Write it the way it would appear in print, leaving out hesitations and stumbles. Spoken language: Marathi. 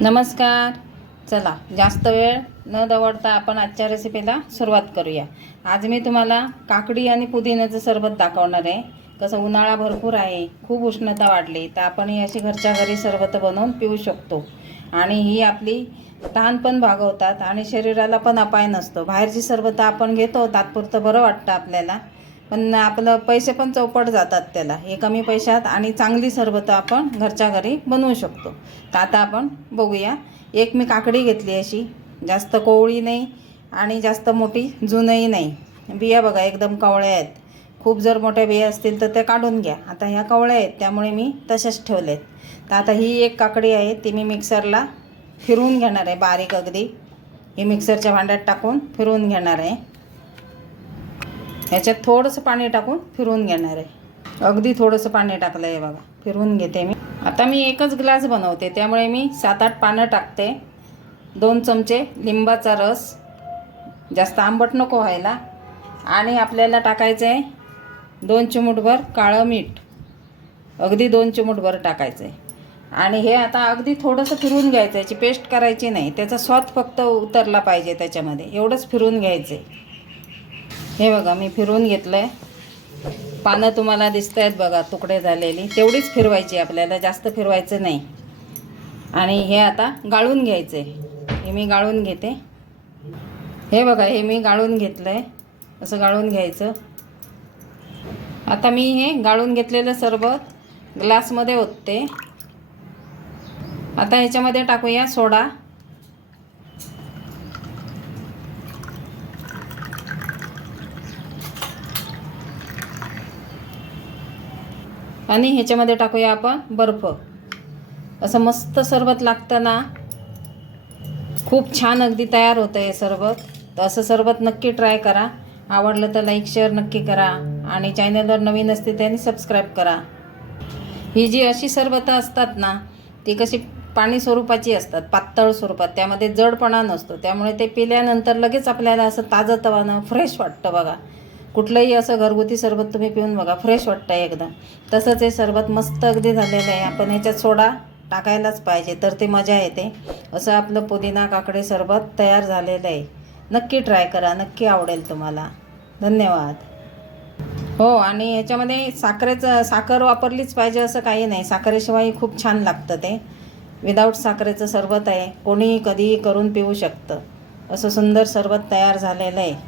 नमस्कार. चला जास्त वेळ न दवडता आपण आजच्या रेसिपीला सुरुवात करूया. आज मी तुम्हाला काकडी आणि पुदिन्याचं सरबत दाखवणार आहे. कसं उन्हाळा भरपूर आहे, खूप उष्णता वाढली, तर आपण ही अशी घरच्या घरी सरबत बनवून पिऊ शकतो. आणि ही आपली तहान पण भागवतात आणि शरीराला पण अपाय नसतो. बाहेरची सरबत आपण घेतो, तात्पुरतं बरं वाटतं आपल्याला, पण आपलं पैसे पण चौपट जातात त्याला. हे कमी पैशात आणि चांगली सरबत आपण घरच्या घरी बनवू शकतो. तर आता आपण बघूया. एक मी काकडी घेतली, अशी जास्त कोवळी नाही आणि जास्त मोठी जुनही नाही. बिया बघा एकदम कवळ्या आहेत. खूप जर मोठ्या बिया असतील तर ते काढून घ्या. आता ह्या कवळ्या आहेत त्यामुळे मी तशाच ठेवलेत. तर आता ही एक काकडी आहे, ती मी मिक्सरला फिरवून घेणार आहे बारीक अगदी. ही मिक्सरच्या भांड्यात टाकून फिरवून घेणार आहे. ह्याच्यात थोडंसं पाणी टाकून फिरवून घेणार आहे. अगदी थोडंसं पाणी टाकलं आहे बघा. फिरवून घेते मी. आता मी एकच ग्लास बनवते त्यामुळे मी 7-8 पानं टाकते. 2 चमचे लिंबाचा रस, जास्त आंबट नको व्हायला. आणि आपल्याला टाकायचं आहे 2 चिमूटभर काळं मीठ, अगदी 2 चिमूटभर टाकायचं आहे. आणि हे आता अगदी थोडंसं फिरवून घ्यायचं. याची पेस्ट करायची नाही, त्याचा स्वाद फक्त उतरला पाहिजे त्याच्यामध्ये, एवढंच फिरवून घ्यायचं आहे. हे बघा मी फिरवून घेतलं आहे. पानं तुम्हाला दिसत आहेत बघा, तुकडे झालेली, तेवढीच फिरवायची आपल्याला, जास्त फिरवायचं नाही. आणि हे आता गाळून घ्यायचं आहे. हे मी गाळून घेते. हे बघा हे मी गाळून घेतलं आहे, असं गाळून घ्यायचं. आता मी हे गाळून घेतलेलं सरबत ग्लासमध्ये ओतते. आता ह्याच्यामध्ये टाकूया सोडा. आणि ह्याच्यामध्ये टाकूया आपण बर्फ. असं मस्त सरबत लागतं ना, खूप छान अगदी तयार होतं हे सरबत. तर असं सरबत नक्की ट्राय करा. आवडलं तर लाईक शेअर नक्की करा आणि चॅनलवर नवीन असते त्यांनी सबस्क्राईब करा. ही जी अशी सरबतं असतात ना, ती कशी पाणी स्वरूपाची असतात, पातळ स्वरूपात, त्यामध्ये जडपणा नसतो. त्यामुळे ते पिल्यानंतर लगेच आपल्याला असं ताजंतवानं फ्रेश वाटतं बघा. कुठलंही असं घरगुती सरबत तुम्ही पिऊन बघा, फ्रेश वाटतं एकदम. तसंच हे सरबत मस्त अगदी झालेलं आहे. आपण ह्याच्यात सोडा टाकायलाच पाहिजे तर ते मजा येते. असं आपलं पुदिना काकडी सरबत तयार झालेलं आहे. नक्की ट्राय करा, नक्की आवडेल तुम्हाला. धन्यवाद. हो, आणि ह्याच्यामध्ये साखर वापरलीच पाहिजे असं काही नाही. साखरेशिवाय खूप छान लागतं ते. विदाऊट साखरेचं सरबत आहे, कोणीही कधीही करून पिऊ शकतं. असं सुंदर सरबत तयार झालेलं आहे.